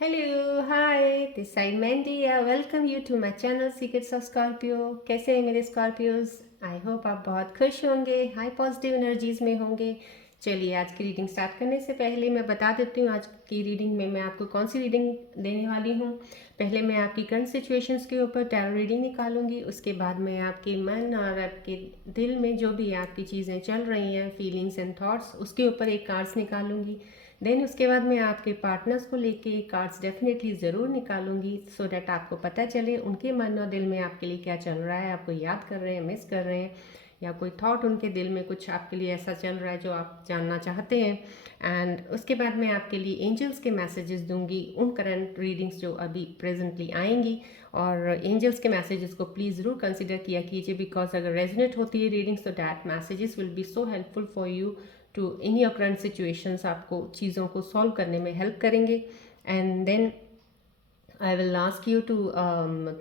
Hello hi this side Mandy I welcome you to my channel secrets of Scorpio. कैसे हैं मेरे Scorpios? I hope आप बहुत खुश होंगे, हाई पॉजिटिव एनर्जीज में होंगे। चलिए आज की रीडिंग स्टार्ट करने से पहले मैं बता देती हूँ आज की रीडिंग में मैं आपको कौन सी रीडिंग देने वाली हूँ। पहले मैं आपकी करंट सिचुएशंस के ऊपर टैरो रीडिंग निकालूंगी, उसके बाद मैं आपके मन और आपके दिल में जो भी आपकी चीज़ें चल रही हैं, फीलिंग्स एंड थॉट्स, उसके ऊपर एक कार्ड्स निकालूंगी। देन उसके बाद मैं आपके पार्टनर्स को लेके कार्ड्स डेफिनेटली ज़रूर निकालूंगी सो डैट आपको पता चले उनके मन और दिल में आपके लिए क्या चल रहा है, आपको याद कर रहे हैं, मिस कर रहे हैं, या कोई थॉट उनके दिल में कुछ आपके लिए ऐसा चल रहा है जो आप जानना चाहते हैं। एंड उसके बाद मैं आपके लिए एंजल्स के मैसेजेस दूंगी, उन करंट रीडिंग्स जो अभी प्रेजेंटली आएंगी। और एंजल्स के मैसेजेस को प्लीज़ ज़रूर कंसिडर किया कीजिए, बिकॉज अगर रेजोनेट होती है रीडिंग्स तो that messages will be so helpful for you too in your current situations, आपको चीज़ों को सॉल्व करने में हेल्प करेंगे। And then I will ask you to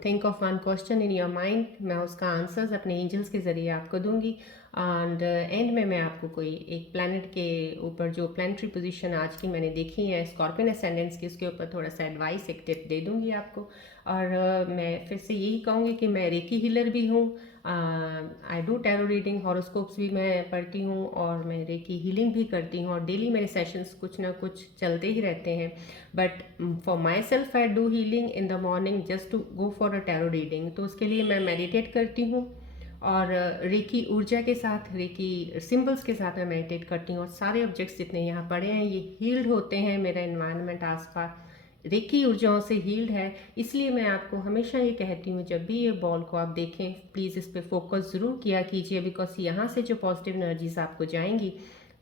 think of one question in your mind, मैं उसका आंसर्स अपने एंजल्स के ज़रिए आपको दूंगी। एंड एंड में मैं आपको कोई एक प्लानट के ऊपर जो प्लानिटरी पोजीशन आज की मैंने देखी है स्कॉर्पियन असेंडेंस की, उसके ऊपर थोड़ा सा एडवाइस, एक टिप दे दूंगी आपको। और मैं फिर से यही कहूँगी कि मैं रेकी हीलर भी हूँ, I do tarot reading, horoscopes भी मैं पढ़ती हूँ और मैं रेकी हीलिंग भी करती हूँ, और डेली मेरे सेशंस कुछ ना कुछ चलते ही रहते हैं। But for myself I do healing in the morning just to go for a tarot reading, तो उसके लिए मैं मेडिटेट करती हूँ और रेकी ऊर्जा के साथ, रेकी सिंबल्स के साथ मैं मेडिटेट करती हूँ, और सारे ऑब्जेक्ट्स जितने यहाँ पड़े हैं ये हील्ड होते हैं, मेरा एनवायरनमेंट आसपास रेकी ऊर्जाओं से हील्ड है। इसलिए मैं आपको हमेशा ये कहती हूँ जब भी ये बॉल को आप देखें प्लीज़ इस पर फोकस ज़रूर किया कीजिए, बिकॉज यहाँ से जो पॉजिटिव एनर्जीज आपको जाएंगी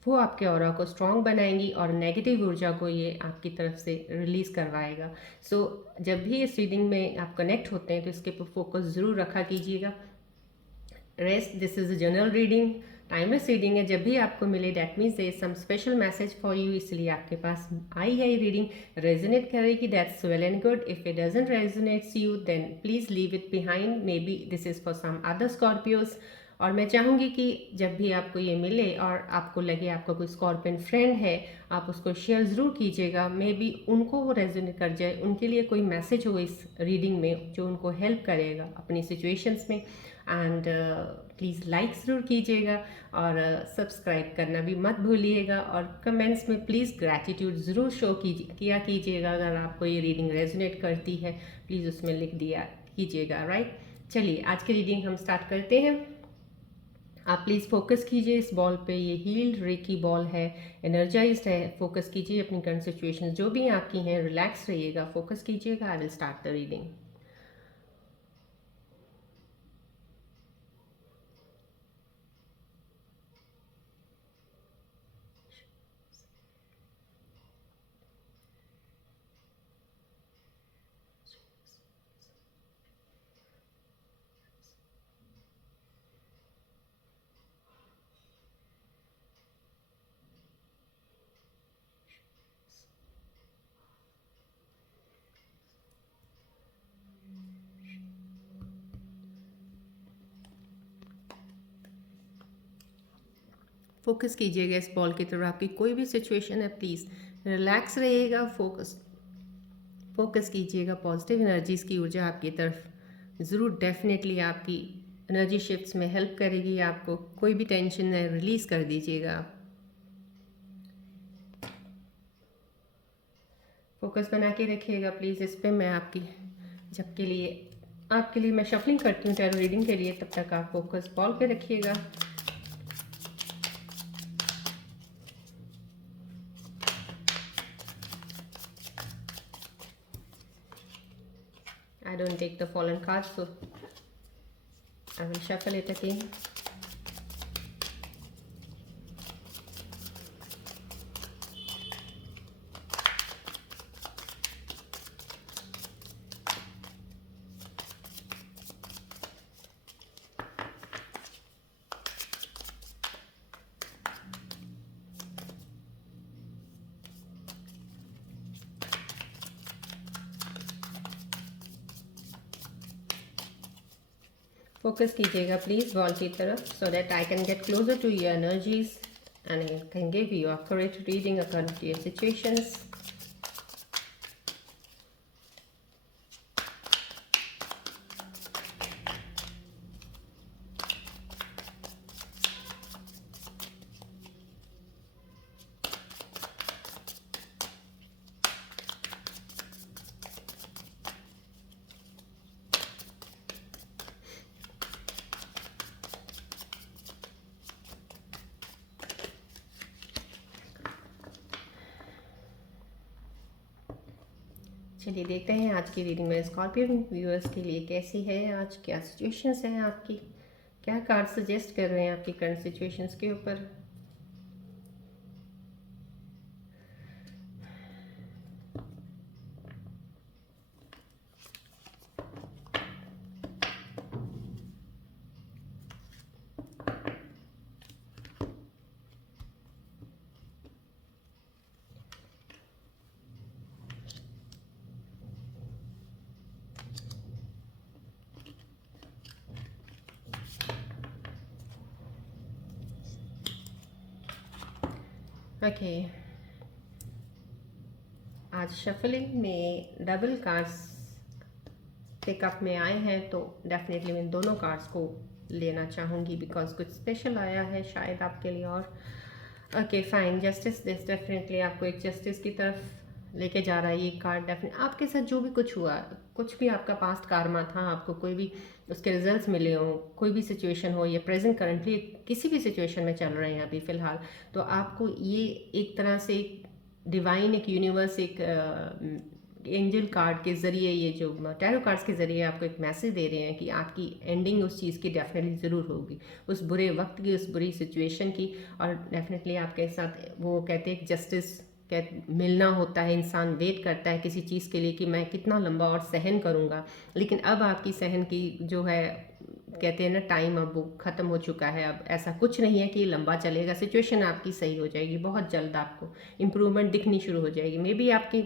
वो आपके ऑरा को स्ट्रॉन्ग बनाएंगी और नेगेटिव ऊर्जा को ये आपकी तरफ से रिलीज़ करवाएगा। सो जब भी इस रीडिंग में आप कनेक्ट होते हैं तो इसके ऊपर फोकस ज़रूर रखा कीजिएगा। Rest, this is a general reading, timeless reading है, जब भी आपको मिले that means they some special message for you, इसलिए आपके पास आई है ये रीडिंग। रेजोनेट करेगी that's well and good, if it doesn't resonates you then please leave it behind, maybe this is for some other Scorpios. और मैं चाहूँगी कि जब भी आपको ये मिले और आपको लगे आपका कोई स्कॉर्पियन फ्रेंड है, आप उसको शेयर ज़रूर कीजिएगा, मे बी उनको वो रेजोनेट कर जाए, उनके लिए कोई मैसेज हो इस रीडिंग में जो उनको हेल्प करेगा अपनी सिचुएशंस में। एंड प्लीज़ लाइक ज़रूर कीजिएगा और सब्सक्राइब करना भी मत भूलिएगा, और कमेंट्स में प्लीज़ ग्रैटिट्यूड ज़रूर शो किया कीजिएगा, अगर आपको ये रीडिंग रेजोनेट करती है प्लीज़ उसमें लिख दिया कीजिएगा, राइट। चलिए आज की रीडिंग हम स्टार्ट करते हैं। आप प्लीज़ फोकस कीजिए इस बॉल पे, ये हील्ड रेकी बॉल है, एनर्जाइज्ड है, फोकस कीजिए अपनी करंट सिचुएशन जो भी आपकी हैं, रिलैक्स रहिएगा, फोकस कीजिएगा। I will start the reading. Focus कीजिएगा इस बॉल की तरफ, आपकी कोई भी सिचुएशन है प्लीज़ रिलैक्स रहिएगा, फोकस कीजिएगा, पॉजिटिव एनर्जीज़ की ऊर्जा आपकी तरफ ज़रूर डेफिनेटली आपकी एनर्जी शिफ्ट्स में हेल्प करेगी, आपको कोई भी टेंशन है रिलीज़ कर दीजिएगा आप। फोकस बना के रखिएगा प्लीज़ इस पर। मैं आपके लिए मैं शफलिंग करती हूँ टैरो रीडिंग के लिए, तब तक आप फोकस बॉल पे रखिएगा। I don't take the fallen cards, so I will shuffle it again. Focus कीजिएगा प्लीज़ बॉल की तरफ so that I can get closer to your energies and I can give you accurate reading according to your situations. चलिए देखते हैं आज की reading में Scorpio viewers के लिए कैसी है, आज क्या सिचुएशंस हैं आपकी, क्या कार्ड सजेस्ट कर रहे हैं आपकी करंट सिचुएशंस के ऊपर। ओके, आज शफलिंग में डबल कार्ड्स पिकअप में आए हैं तो डेफिनेटली मैं दोनों कार्ड्स को लेना चाहूँगी बिकॉज कुछ स्पेशल आया है शायद आपके लिए। और okay fine, justice, this definitely आपको एक जस्टिस की तरफ लेके जा रहा है ये कार्ड। डेफिनेट आपके साथ जो भी कुछ हुआ, कुछ भी आपका पास्ट कार्मा था, आपको कोई भी उसके रिजल्ट्स मिले हो, कोई भी सिचुएशन हो, ये प्रेजेंट करंटली किसी भी सिचुएशन में चल रहे हैं अभी फ़िलहाल, तो आपको ये एक तरह से डिवाइन, एक यूनिवर्स, एक एंजल कार्ड के ज़रिए, ये जो टैरो कार्ड्स के ज़रिए आपको एक मैसेज दे रहे हैं कि आपकी एंडिंग उस चीज़ की डेफिनेटली ज़रूर होगी, उस बुरे वक्त की, उस बुरी सिचुएशन की। और डेफिनेटली आपके साथ वो कहते हैं जस्टिस मिलना होता है, इंसान वेट करता है किसी चीज़ के लिए कि मैं कितना लंबा और सहन करूँगा, लेकिन अब आपकी सहन की जो है कहते हैं ना टाइम अब वो ख़त्म हो चुका है। अब ऐसा कुछ नहीं है कि ये लंबा चलेगा, सिचुएशन आपकी सही हो जाएगी, बहुत जल्द आपको इम्प्रूवमेंट दिखनी शुरू हो जाएगी। मे बी आपकी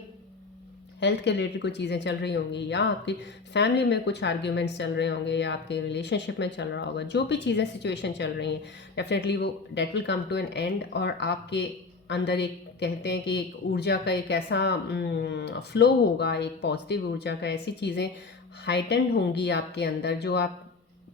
हेल्थ के रिलेटेड कुछ चीज़ें चल रही होंगी, या आपकी फैमिली में कुछ आर्ग्यूमेंट्स चल रहे होंगे, या आपके रिलेशनशिप में चल रहा होगा, जो भी चीज़ें सिचुएशन चल रही हैं डेफिनेटली वो that will come to an end. और आपके अंदर एक कहते हैं कि एक ऊर्जा का एक ऐसा फ्लो होगा, एक पॉजिटिव ऊर्जा का, ऐसी चीज़ें हाइटेंड होंगी आपके अंदर जो आप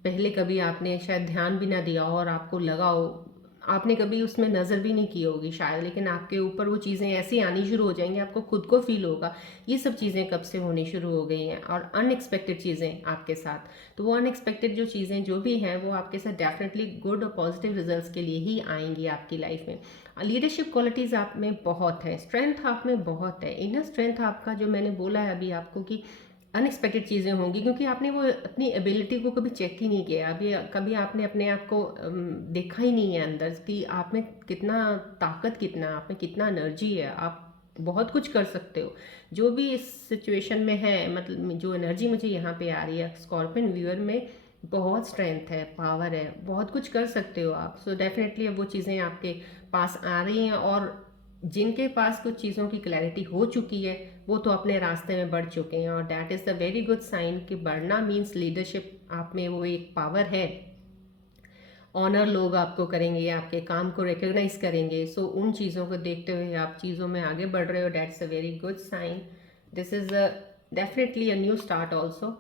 पहले कभी आपने शायद ध्यान भी ना दिया हो, और आपको लगा हो, आपने कभी उसमें नज़र भी नहीं की होगी शायद, लेकिन आपके ऊपर वो चीज़ें ऐसी आनी शुरू हो जाएंगी, आपको खुद को फील होगा ये सब चीज़ें कब से होनी शुरू हो गई हैं, और अनएक्सपेक्टेड चीज़ें आपके साथ। तो वो अनएक्सपेक्टेड जो चीज़ें जो भी हैं वो आपके साथ डेफिनेटली गुड और पॉजिटिव रिजल्ट्स के लिए ही आएंगी आपकी लाइफ में। लीडरशिप क्वालिटीज़ आप में बहुत है, स्ट्रेंथ आप में बहुत है, इनर स्ट्रेंथ आपका, जो मैंने बोला है अभी आपको कि अनएक्सपेक्टेड चीज़ें होंगी, क्योंकि आपने वो अपनी एबिलिटी को कभी चेक ही नहीं किया अभी, कभी आपने अपने आप को देखा ही नहीं है अंदर कि आप में कितना ताकत, कितना आप में कितना एनर्जी है, आप बहुत कुछ कर सकते हो जो भी इस सिचुएशन में है। मतलब जो एनर्जी मुझे यहाँ पे आ रही है स्कॉर्पियन व्यूअर में, बहुत स्ट्रेंथ है, पावर है, बहुत कुछ कर सकते हो आप। सो डेफिनेटली अब वो चीज़ें आपके पास आ रही हैं, और जिनके पास कुछ चीज़ों की क्लैरिटी हो चुकी है वो तो अपने रास्ते में बढ़ चुके हैं, और that is the very good sign कि बढ़ना मीन्स लीडरशिप आप में वो एक पावर है। ऑनर लोग आपको करेंगे, आपके काम को रिकग्नाइज करेंगे। सो उन चीज़ों को देखते हुए आप चीज़ों में आगे बढ़ रहे हो, that's a very good sign. This is definitely a new start also.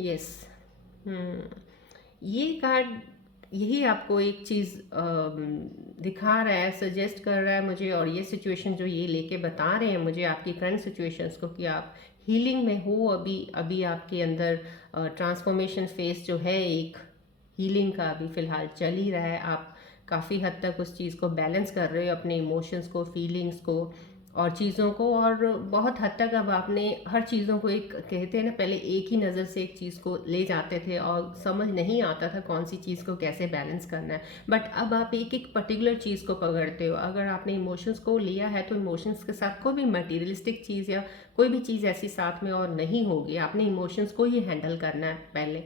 Yes, ये कार्ड यही आपको एक चीज़ दिखा रहा है, सजेस्ट कर रहा है मुझे, और ये सिचुएशन जो ये लेके बता रहे हैं मुझे आपकी करंट सिचुएशंस को कि आप हीलिंग में हो अभी, अभी आपके अंदर ट्रांसफॉर्मेशन फेस जो है एक हीलिंग का अभी फ़िलहाल चल ही रहा है। आप काफ़ी हद तक उस चीज़ को बैलेंस कर रहे हो, अपने इमोशंस को, फीलिंग्स को और चीज़ों को, और बहुत हद तक अब आपने हर चीज़ों को, एक कहते हैं ना पहले एक ही नज़र से एक चीज़ को ले जाते थे और समझ नहीं आता था कौन सी चीज़ को कैसे बैलेंस करना है, बट अब आप एक एक पर्टिकुलर चीज़ को पकड़ते हो। अगर आपने इमोशंस को लिया है तो इमोशंस के साथ कोई भी मटीरियलिस्टिक चीज़ या कोई भी चीज़ ऐसी साथ में और नहीं होगी, आपने इमोशंस को ही हैंडल करना है, पहले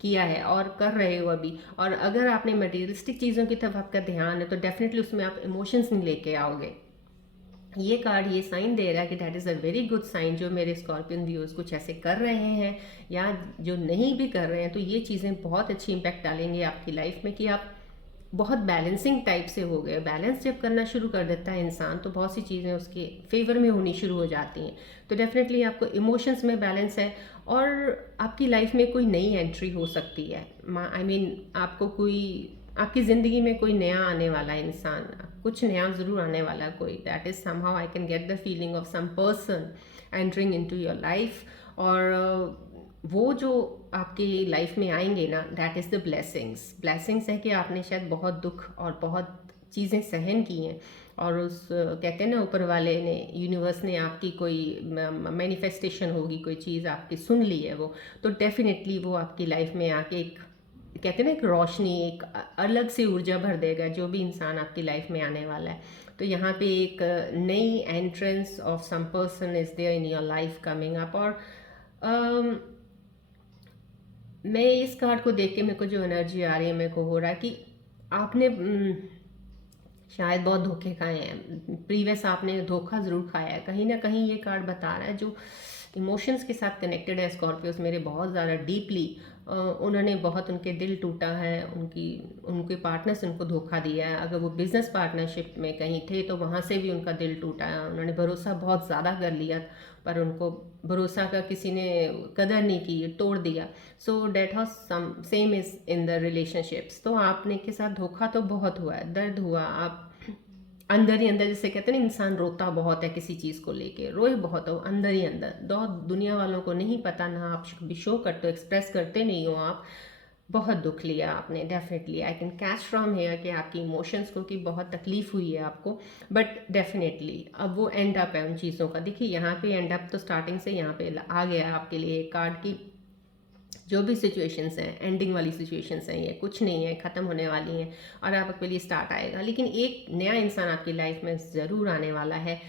किया है और कर रहे हो अभी। और अगर आपने मटीरियलिस्टिक चीज़ों की तरफ आपका ध्यान है तो डेफिनेटली उसमें आप इमोशंस नहीं लेके आओगे। ये कार्ड ये साइन दे रहा है कि that is a very good sign. जो मेरे स्कॉर्पियन व्यूअर्स कुछ ऐसे कर रहे हैं या जो नहीं भी कर रहे हैं, तो ये चीज़ें बहुत अच्छी इम्पैक्ट डालेंगे आपकी लाइफ में कि आप बहुत बैलेंसिंग टाइप से हो गए। बैलेंस जब करना शुरू कर देता है इंसान तो बहुत सी चीज़ें उसके फेवर में होनी शुरू हो जाती हैं। तो डेफिनेटली आपको इमोशंस में बैलेंस है, और आपकी लाइफ में कोई नई एंट्री हो सकती है। आई मीन आपको कोई, आपकी ज़िंदगी में कोई नया आने वाला है इंसान, कुछ नया ज़रूर आने वाला है कोई। That is somehow I can get the feeling of some person entering into your life. और वो जो आपकी लाइफ में आएंगे ना, that is the blessings. Blessings है कि आपने शायद बहुत दुख और बहुत चीज़ें सहन की हैं, और उस कहते हैं ना ऊपर वाले ने, यूनिवर्स ने आपकी कोई मैनिफेस्टेशन होगी, कोई चीज़ आपकी सुन ली है वो, तो डेफिनेटली वो आपकी लाइफ में आके एक कहते हैं ना एक रोशनी, एक अलग से ऊर्जा भर देगा जो भी इंसान आपकी लाइफ में आने वाला है। तो यहाँ पे एक नई entrance of some person is there in your life coming up. और मैं इस कार्ड को देख के मेरे को जो एनर्जी आ रही है, मेरे को हो रहा है कि आपने शायद बहुत धोखे खाए हैं, प्रीवियस आपने धोखा ज़रूर खाया है। कहीं ना कहीं ये कार्ड बता रहा है जो इमोशंस के साथ कनेक्टेड है स्कॉर्पियोस मेरे, बहुत ज़्यादा डीपली उन्होंने बहुत, उनके दिल टूटा है, उनके पार्टनर्स उनको धोखा दिया है। अगर वो बिजनेस पार्टनरशिप में कहीं थे तो वहाँ से भी उनका दिल टूटा है। उन्होंने भरोसा बहुत ज़्यादा कर लिया पर उनको भरोसा का किसी ने कदर नहीं की, तोड़ दिया। So that was some same is in the relationships. तो आपने के साथ धोखा तो बहुत हुआ है, दर्द हुआ, आप अंदर ही अंदर, जैसे कहते हैं ना इंसान रोता बहुत है किसी चीज़ को लेके, रोए बहुत हो अंदर ही अंदर, दो दुनिया वालों को नहीं पता, ना आप भी शो करते हो, एक्सप्रेस करते नहीं हो आप। बहुत दुख लिया आपने, definitely I can catch from here कि आपकी इमोशंस को कि बहुत तकलीफ हुई है आपको। बट डेफिनेटली अब वो एंड अप है उन चीज़ों का। देखिए यहाँ पे एंड अप तो स्टार्टिंग से यहाँ पे आ गया है आपके लिए कार्ड की, जो भी सिचुएशंस हैं एंडिंग वाली सिचुएशंस हैं, ये कुछ नहीं है, ख़त्म होने वाली हैं और आपके लिए स्टार्ट आएगा। लेकिन एक नया इंसान आपकी लाइफ में ज़रूर आने वाला है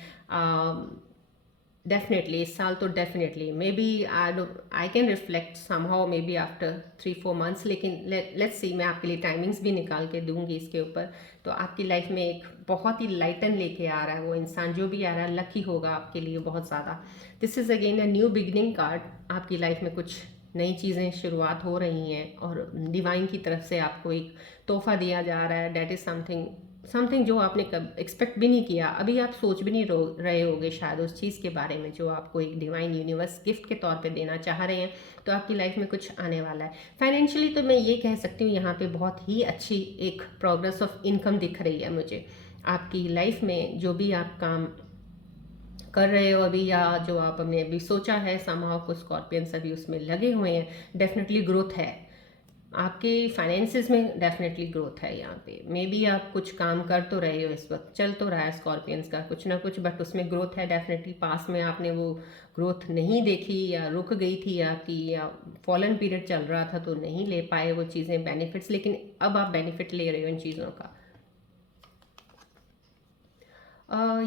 डेफिनेटली इस साल। तो definitely maybe I can reflect somehow maybe after 3-4 months, लेकिन लेट्स सी, मैं आपके लिए टाइमिंग्स भी निकाल के दूंगी इसके ऊपर। तो आपकी लाइफ में एक बहुत ही लाइटन लेके आ रहा है वो इंसान, जो भी आ रहा है लकी होगा आपके लिए बहुत ज़्यादा। This is again a new beginning card. आपकी लाइफ में कुछ नई चीज़ें शुरुआत हो रही हैं और डिवाइन की तरफ से आपको एक तोहफा दिया जा रहा है। डैट इज़ समथिंग जो आपने कब एक्सपेक्ट भी नहीं किया, अभी आप सोच भी नहीं रहे होगे शायद उस चीज़ के बारे में जो आपको एक डिवाइन यूनिवर्स गिफ्ट के तौर पे देना चाह रहे हैं। तो आपकी लाइफ में कुछ आने वाला है। फाइनेंशियली तो मैं ये कह सकती हूँ यहाँ पे बहुत ही अच्छी एक प्रोग्रेस ऑफ इनकम दिख रही है मुझे आपकी लाइफ में। जो भी आप काम कर रहे हो अभी, या जो आपने अभी सोचा है, समहाउ कुछ स्कॉर्पियंस अभी उसमें लगे हुए हैं, डेफिनेटली ग्रोथ है आपके फाइनेंसिस में, डेफिनेटली ग्रोथ है यहाँ पे। मे बी आप कुछ काम कर तो रहे हो इस वक्त, चल तो रहा है स्कॉर्पियंस का कुछ ना कुछ, बट उसमें ग्रोथ है डेफिनेटली। पास में आपने वो ग्रोथ नहीं देखी या रुक गई थी आपकी, या फॉलन पीरियड चल रहा था तो नहीं ले पाए वो चीज़ें, बेनिफिट्स, लेकिन अब आप बेनिफिट ले रहे हो इन चीज़ों का।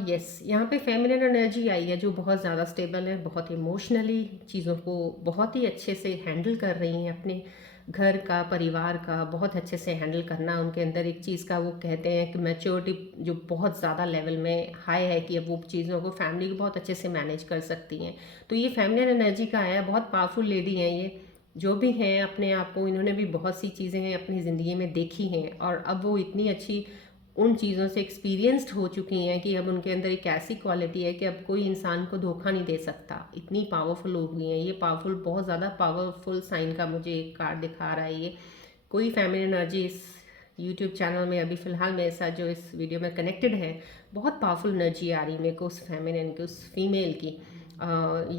यस, यहाँ पे फेमिनिन एनर्जी आई है जो बहुत ज़्यादा स्टेबल है, बहुत इमोशनली चीज़ों को बहुत ही अच्छे से हैंडल कर रही हैं, अपने घर का, परिवार का बहुत अच्छे से हैंडल करना उनके अंदर एक चीज़ का, वो कहते हैं कि मैच्योरिटी जो बहुत ज़्यादा लेवल में हाई है कि अब वो चीज़ों को, फैमिली को बहुत अच्छे से मैनेज कर सकती हैं। तो ये फेमिनिन एनर्जी का आया, बहुत पावरफुल लेडी हैं ये, जो भी हैं अपने आप को, इन्होंने भी बहुत सी चीज़ें हैं अपनी ज़िंदगी में देखी हैं और अब वो इतनी अच्छी उन चीज़ों से एक्सपीरियंस्ड हो चुकी हैं कि अब उनके अंदर एक ऐसी क्वालिटी है कि अब कोई इंसान को धोखा नहीं दे सकता, इतनी पावरफुल हो गई हैं ये। पावरफुल, बहुत ज़्यादा पावरफुल साइन का मुझे एक कार्ड दिखा रहा है ये। कोई फैमिली एनर्जी इस यूट्यूब चैनल में अभी फ़िलहाल मेरे साथ जो इस वीडियो में कनेक्टेड है, बहुत पावरफुल एनर्जी आ रही है मेरे को उस फेमिनिन की, उस फीमेल की।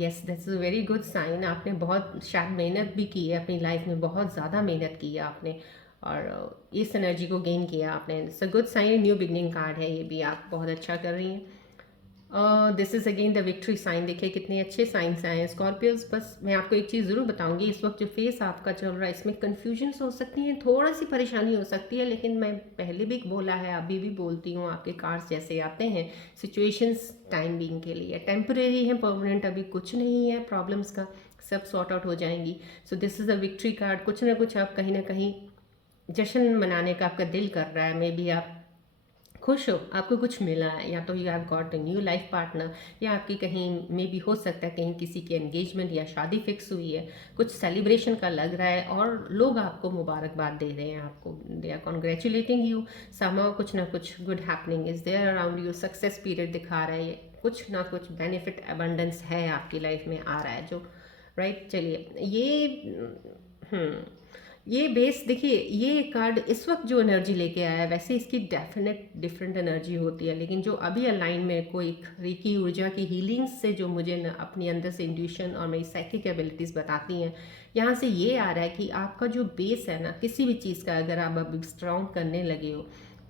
Yes, that's a very good sign. आपने बहुत शायद मेहनत भी की है अपनी लाइफ में, बहुत ज़्यादा मेहनत की है आपने और इस एनर्जी को गेन किया आपने। It's a good sign, new beginning card है ये भी, आप बहुत अच्छा कर रही हैं। This is again the victory sign. देखिए कितने अच्छे साइंस आए हैं स्कॉर्पियोज। बस मैं आपको एक चीज़ ज़रूर बताऊंगी, इस वक्त जो फेस आपका चल रहा है इसमें कन्फ्यूजन्स हो सकती हैं, थोड़ा सी परेशानी हो सकती है, लेकिन मैं पहले भी बोला है, अभी भी बोलती हूँ, आपके कार्ड्स जैसे आते हैं सिचुएशंस टाइम बीइंग के लिए टेम्परेरी हैं, परमानेंट अभी कुछ नहीं है प्रॉब्लम्स का, सब सॉर्ट आउट हो जाएंगी। So this is a victory card. कुछ ना कुछ आप कहीं ना कहीं जश्न मनाने का आपका दिल कर रहा है, मे बी आप खुश हो, आपको कुछ मिला है, या तो you have got a new life partner, या आपकी कहीं मे बी हो सकता है कहीं किसी की एंगेजमेंट या शादी फिक्स हुई है, कुछ सेलिब्रेशन का लग रहा है और लोग आपको मुबारकबाद दे रहे हैं, आपको they are congratulating you somehow. कुछ ना कुछ good happening is there around you, success period दिखा रहा है ये, कुछ ना कुछ बेनिफिट अबंडेंस है आपकी लाइफ में आ रहा है जो, राइट। चलिए ये बेस देखिए, ये कार्ड इस वक्त जो एनर्जी लेके आया है, वैसे इसकी डेफिनेट डिफरेंट एनर्जी होती है, लेकिन जो अभी अलाइन में को एक रीकी ऊर्जा की हीलिंग्स से जो मुझे अपनी अंदर से इंट्यूशन और मेरी साइकिक एबिलिटीज़ बताती हैं, यहाँ से ये आ रहा है कि आपका जो बेस है ना किसी भी चीज़ का, अगर आप अभी स्ट्रॉन्ग करने लगे हो,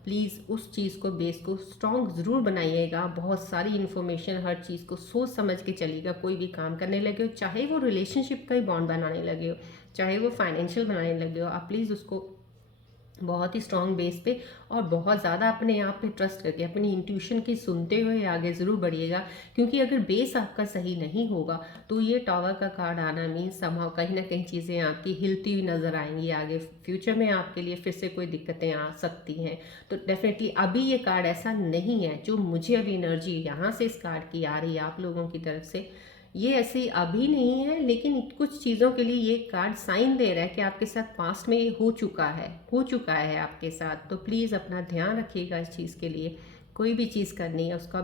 प्लीज़ उस चीज़ को, बेस को स्ट्रॉन्ग ज़रूर बनाइएगा। बहुत सारी इन्फॉर्मेशन, हर चीज़ को सोच समझ के चलिएगा। कोई भी काम करने लगे हो, चाहे वो रिलेशनशिप का ही बॉन्ड बनाने लगे हो, चाहे वो फाइनेंशियल बनाने लगे हो, आप प्लीज़ उसको बहुत ही स्ट्रॉन्ग बेस पे और बहुत ज़्यादा अपने आप पे ट्रस्ट करके, अपनी इंट्यूशन की सुनते हुए आगे ज़रूर बढ़िएगा। क्योंकि अगर बेस आपका सही नहीं होगा तो ये टावर का कार्ड आना मीन्स समहाउ कहीं ना कहीं चीज़ें आपकी हिलती हुई नज़र आएंगी। आगे फ्यूचर में आपके लिए फिर से कोई दिक्कतें आ सकती हैं। तो डेफिनेटली अभी ये कार्ड ऐसा नहीं है। जो मुझे अभी एनर्जी यहाँ से इस कार्ड की आ रही है आप लोगों की तरफ से, ये ऐसी अभी नहीं है, लेकिन कुछ चीज़ों के लिए ये कार्ड साइन दे रहा है कि आपके साथ पास्ट में ये हो चुका है आपके साथ। तो प्लीज़ अपना ध्यान रखिएगा इस चीज़ के लिए। कोई भी चीज़ करनी है उसका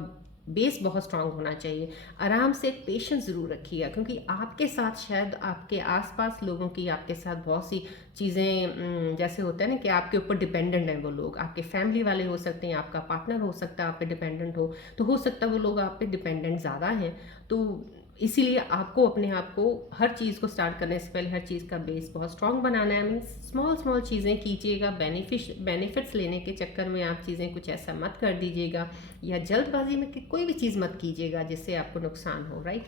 बेस बहुत स्ट्रांग होना चाहिए। आराम से पेशेंस ज़रूर रखिएगा, क्योंकि आपके साथ शायद आपके आसपास लोगों की आपके साथ बहुत सी चीज़ें जैसे होता है ना कि आपके ऊपर डिपेंडेंट हैं वो लोग, आपके फैमिली वाले हो सकते हैं, आपका पार्टनर हो सकता है आप पे डिपेंडेंट हो सकता है वो लोग आप पे डिपेंडेंट ज़्यादा हैं। तो इसीलिए आपको अपने आप को हर चीज़ को स्टार्ट करने से पहले हर चीज़ का बेस बहुत स्ट्रांग बनाना है। मीन्स स्मॉल स्मॉल चीज़ें कीजिएगा। बेनिफिट्स लेने के चक्कर में आप चीज़ें कुछ ऐसा मत कर दीजिएगा, या जल्दबाजी में कोई भी चीज़ मत कीजिएगा जिससे आपको नुकसान हो। राइट,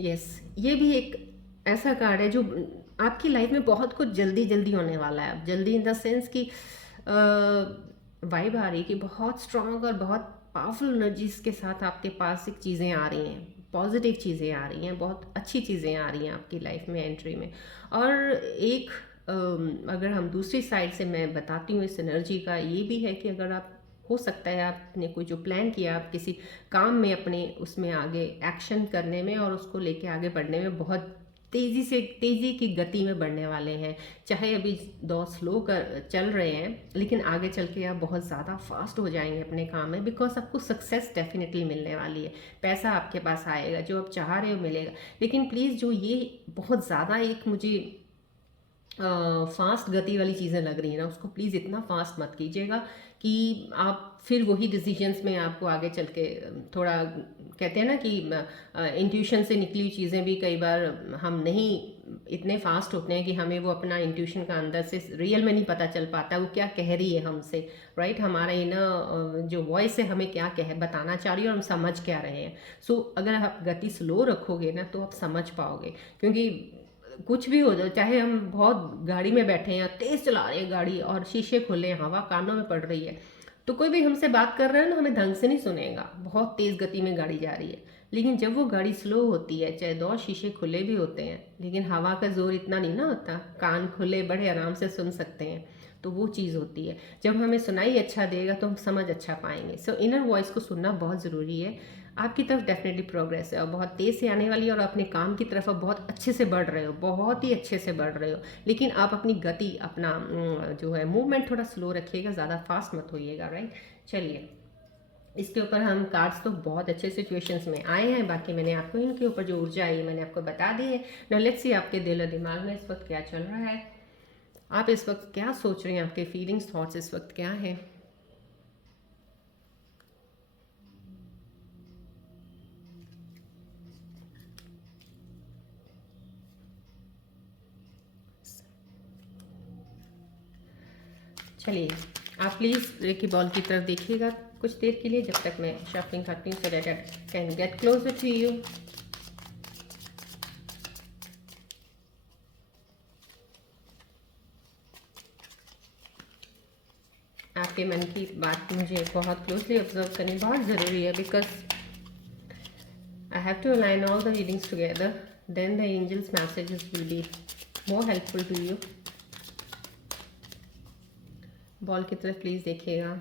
यस, ये भी एक ऐसा कार्ड है जो आपकी लाइफ में बहुत कुछ जल्दी जल्दी होने वाला है। अब जल्दी इन द सेंस कि वाइब आ रही है कि बहुत स्ट्रांग और बहुत पावरफुल एनर्जीज के साथ आपके पास एक चीज़ें आ रही हैं, पॉजिटिव चीज़ें आ रही हैं, बहुत अच्छी चीज़ें आ रही हैं आपकी लाइफ में एंट्री में। और एक अगर हम दूसरी साइड से मैं बताती हूँ इस एनर्जी का, ये भी है कि अगर आप, हो सकता है आपने कोई जो प्लान किया आप किसी काम में अपने उसमें आगे एक्शन करने में और उसको लेके आगे बढ़ने में बहुत तेज़ी की गति में बढ़ने वाले हैं। चाहे अभी दौर स्लो कर चल रहे हैं, लेकिन आगे चल के आप बहुत ज़्यादा फास्ट हो जाएंगे अपने काम में, बिकॉज आपको सक्सेस डेफिनेटली मिलने वाली है। पैसा आपके पास आएगा, जो आप चाह रहे हो मिलेगा। लेकिन प्लीज़ जो ये बहुत ज़्यादा एक मुझे फास्ट गति वाली चीज़ें लग रही हैं ना, उसको प्लीज़ इतना फास्ट मत कीजिएगा कि आप फिर वही डिसीजंस में आपको आगे चल के थोड़ा, कहते हैं ना कि इंट्यूशन से निकली हुई चीज़ें भी कई बार हम नहीं इतने फास्ट होते हैं कि हमें वो अपना इंट्यूशन का अंदर से रियल में नहीं पता चल पाता वो क्या कह रही है हमसे। राइट, हमारा इनर जो वॉइस है हमें क्या बताना चाह रही है और हम समझ क्या रहे हैं। सो अगर आप गति स्लो रखोगे ना तो आप समझ पाओगे। क्योंकि कुछ भी हो जाए, चाहे हम बहुत गाड़ी में बैठे हैं, तेज़ चला रहे हैं गाड़ी और शीशे खुले हैं, हवा कानों में पड़ रही है, तो कोई भी हमसे बात कर रहा है ना, हमें ढंग से नहीं सुनेगा, बहुत तेज़ गति में गाड़ी जा रही है। लेकिन जब वो गाड़ी स्लो होती है, चाहे 2 शीशे खुले भी होते हैं, लेकिन हवा का जोर इतना नहीं ना होता, कान खुले बड़े आराम से सुन सकते हैं। तो वो चीज़ होती है, जब हमें सुनाई अच्छा देगा तो हम समझ अच्छा पाएंगे। सो इनर वॉइस को सुनना बहुत ज़रूरी है। आपकी तरफ डेफिनेटली प्रोग्रेस है और बहुत तेज़ से आने वाली है, और अपने काम की तरफ आप बहुत अच्छे से बढ़ रहे हो, बहुत ही अच्छे से बढ़ रहे हो। लेकिन आप अपनी गति, अपना जो है मूवमेंट थोड़ा स्लो रखिएगा, ज़्यादा फास्ट मत होइएगा। राइट, चलिए इसके ऊपर हम कार्ड्स तो बहुत अच्छे सिचुएशंस में आए हैं, बाकी मैंने आपको इनके ऊपर जो ऊर्जा आई मैंने आपको बता दी है। नाउ लेट्स सी आपके दिल और दिमाग में इस वक्त क्या चल रहा है, आप इस वक्त क्या सोच रहे हैं, आपके फीलिंग्स थॉट्स इस वक्त क्या है। चलिए आप प्लीज़ रेकी बॉल की तरफ देखिएगा कुछ देर के लिए, जब तक मैं शफलिंग करती हूँ, so that I can get closer to you. आपके मन की बात मुझे बहुत क्लोजली ऑब्जर्व करनी बहुत ज़रूरी है, because I have to align all the readings together, then the angels messages will be more helpful to you. Ball की तरफ प्लीज़ देखिएगा।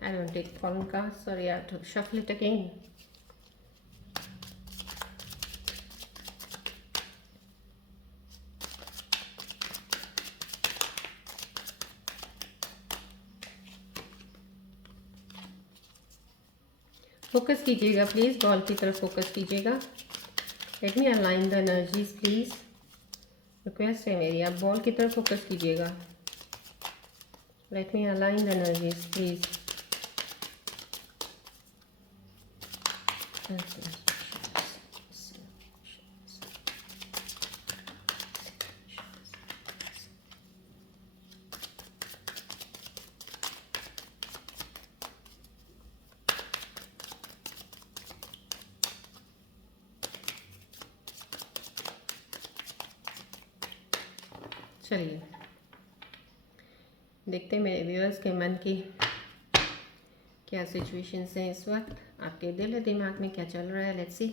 I don't take foreign cards, sorry, I have to shuffle it again. Focus कीजिएगा please, ball की तरफ focus कीजिएगा। Let me align the energies please, request है मेरी, आप बॉल की तरफ फोकस कीजिएगा। Let me align the energies, please. चलिए देखते हैं मेरे व्यूअर्स के मन की क्या सिचुएशंस हैं इस वक्त, आपके दिल और दिमाग में क्या चल रहा है। Let's see.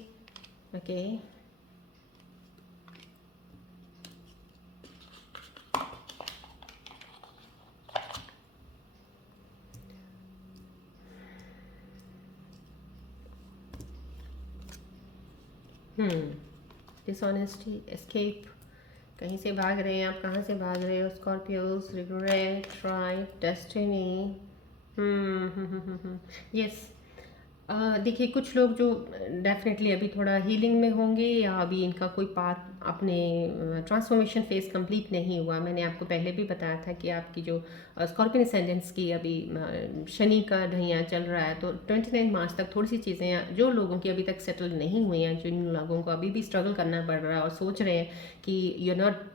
Okay, dishonesty, escape, कहीं से भाग रहे हैं आप, कहाँ से भाग रहे हो? Scorpios, regret, right, destiny. Yes. देखिए कुछ लोग जो डेफिनेटली अभी थोड़ा हीलिंग में होंगे या अभी इनका कोई पाथ अपने ट्रांसफॉर्मेशन फेज कंप्लीट नहीं हुआ। मैंने आपको पहले भी बताया था कि आपकी जो स्कॉर्पियन असेंडेंट्स की अभी शनि का ढैया चल रहा है, तो 29 मार्च तक थोड़ी सी चीज़ें जो लोगों की अभी तक सेटल नहीं हुई हैं, जिन लोगों को अभी भी स्ट्रगल करना पड़ रहा है और सोच रहे हैं कि you are not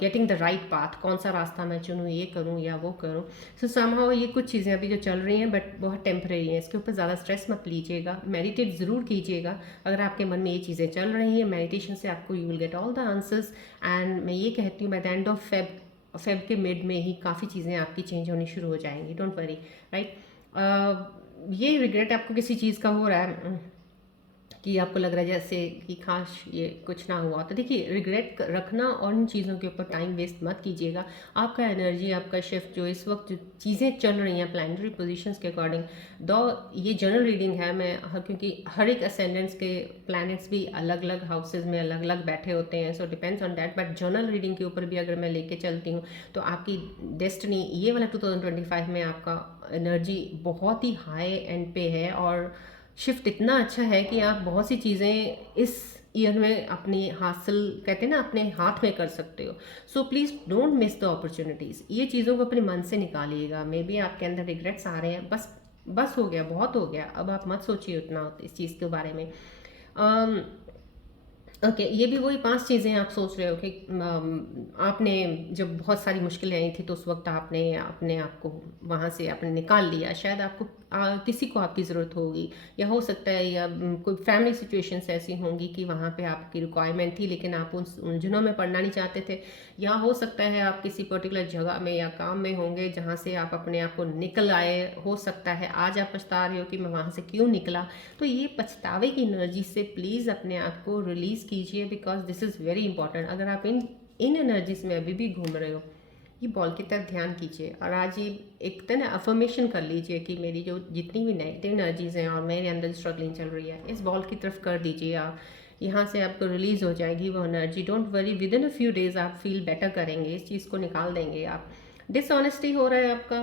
getting the right path, कौन सा रास्ता मैं चुनूँ, ये करूँ या वो करूँ। सो समहाउ ये कुछ चीज़ें अभी जो चल रही हैं बट बहुत टेम्परेरी हैं, इसके ऊपर ज़्यादा स्ट्रेस मत लीजिएगा। मेडिटेट ज़रूर कीजिएगा अगर आपके मन में ये चीज़ें चल रही हैं। मेडिटेशन से आपको you will get all the answers. And मैं ये कहती हूँ by the end of Feb के मिड में ही काफ़ी चीज़ें आपकी चेंज होनी शुरू हो जाएंगी। Don't worry, right. ये रिग्रेट आपको किसी चीज़ का हो रहा है कि आपको लग रहा है जैसे कि काश ये कुछ ना हुआ, तो देखिए रिग्रेट रखना और इन चीज़ों के ऊपर टाइम वेस्ट मत कीजिएगा। आपका एनर्जी, आपका शिफ्ट जो इस वक्त जो चीज़ें चल रही हैं प्लानिटरी पोजीशंस के अकॉर्डिंग, दो ये जनरल रीडिंग है मैं क्योंकि हर एक असेंडेंट्स के प्लैनेट्स भी अलग अलग हाउसेज में अलग अलग बैठे होते हैं, so depends on that. But general reading के ऊपर भी अगर मैं लेके चलती हूँ तो आपकी डेस्टिनी ये वाला 2025 में आपका एनर्जी बहुत ही हाई एंड पे है और शिफ्ट इतना अच्छा है कि आप बहुत सी चीज़ें इस ईयर में अपनी हासिल, कहते हैं ना, अपने हाथ में कर सकते हो। So please don't miss the opportunities. ये चीज़ों को अपने मन से निकालिएगा। मे बी आपके अंदर रिग्रेट्स आ रहे हैं, बस बस हो गया, बहुत हो गया, अब आप मत सोचिए उतना इस चीज़ के बारे में। ओके ये भी वही 5 चीज़ें आप सोच रहे हो कि आपने जब बहुत सारी मुश्किलें आई थी तो उस वक्त आपने अपने आप को वहाँ से आपने निकाल लिया। शायद आपको किसी को आपकी ज़रूरत होगी या हो सकता है या कोई फैमिली सिचुएशंस ऐसी होंगी कि वहाँ पे आपकी रिक्वायरमेंट थी लेकिन आप उन उलझनों में पड़ना नहीं चाहते थे। या हो सकता है आप किसी पर्टिकुलर जगह में या काम में होंगे जहाँ से आप अपने आप को निकल आए। हो सकता है आज आप पछता रहे हो कि मैं वहाँ से क्यों निकला। तो ये पछतावे की एनर्जी से प्लीज़ अपने आप को रिलीज़ कीजिए, because this is very important. अगर आप इन एनर्जीज में अभी भी घूम रहे हो, ये बॉल की तरफ ध्यान कीजिए और आज ये एक तरह अफर्मेशन कर लीजिए कि मेरी जो जितनी भी नेगेटिव एनर्जीज हैं और मेरे अंदर स्ट्रगलिंग चल रही है, इस बॉल की तरफ कर दीजिए आप। यहाँ से आपको रिलीज़ हो जाएगी वो energy. Don't worry, with in a few days आप फील बेटर करेंगे, इस चीज़ को निकाल देंगे आप। डिसऑनेस्टी हो रहा है आपका,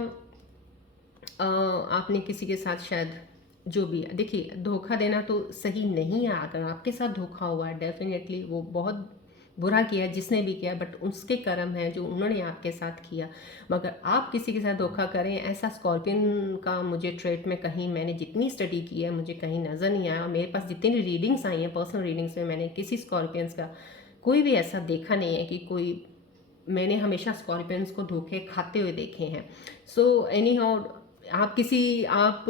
आपने किसी के साथ शायद जो भी, देखिए धोखा देना तो सही नहीं है। अगर आपके साथ धोखा हुआ है डेफिनेटली वो बहुत बुरा किया जिसने भी किया, बट उसके कर्म है जो उन्होंने आपके साथ किया। मगर आप किसी के साथ धोखा करें, ऐसा स्कॉर्पियन का मुझे ट्रेट में कहीं मैंने जितनी स्टडी की है मुझे कहीं नज़र नहीं आया। मेरे पास जितनी भी रीडिंग्स आई हैं पर्सनल रीडिंग्स में, मैंने किसी स्कॉर्पियंस का कोई भी ऐसा देखा नहीं है कि कोई, मैंने हमेशा स्कॉर्पियंस को धोखे खाते हुए देखे हैं। सो एनी हाउ आप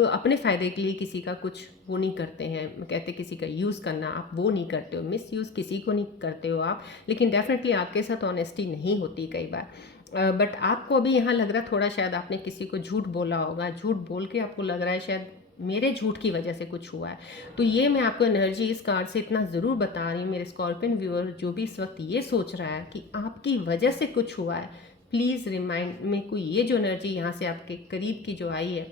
अपने फ़ायदे के लिए किसी का कुछ वो नहीं करते हैं, कहते किसी का यूज़ करना, आप वो नहीं करते हो, मिस यूज़ किसी को नहीं करते हो आप। लेकिन डेफिनेटली आपके साथ ऑनेस्टी नहीं होती कई बार। बट आपको अभी यहाँ लग रहा थोड़ा शायद आपने किसी को झूठ बोला होगा, झूठ बोल के आपको लग रहा है शायद मेरे झूठ की वजह से कुछ हुआ है। तो ये मैं आपको एनर्जी इस कार्ड से इतना ज़रूर बता रही हूँ मेरे स्कॉर्पियन व्यूअर जो भी इस वक्त ये सोच रहा है कि आपकी वजह से कुछ हुआ है, प्लीज़ रिमाइंड में कोई ये जो एनर्जी यहाँ से आपके करीब की जो आई है,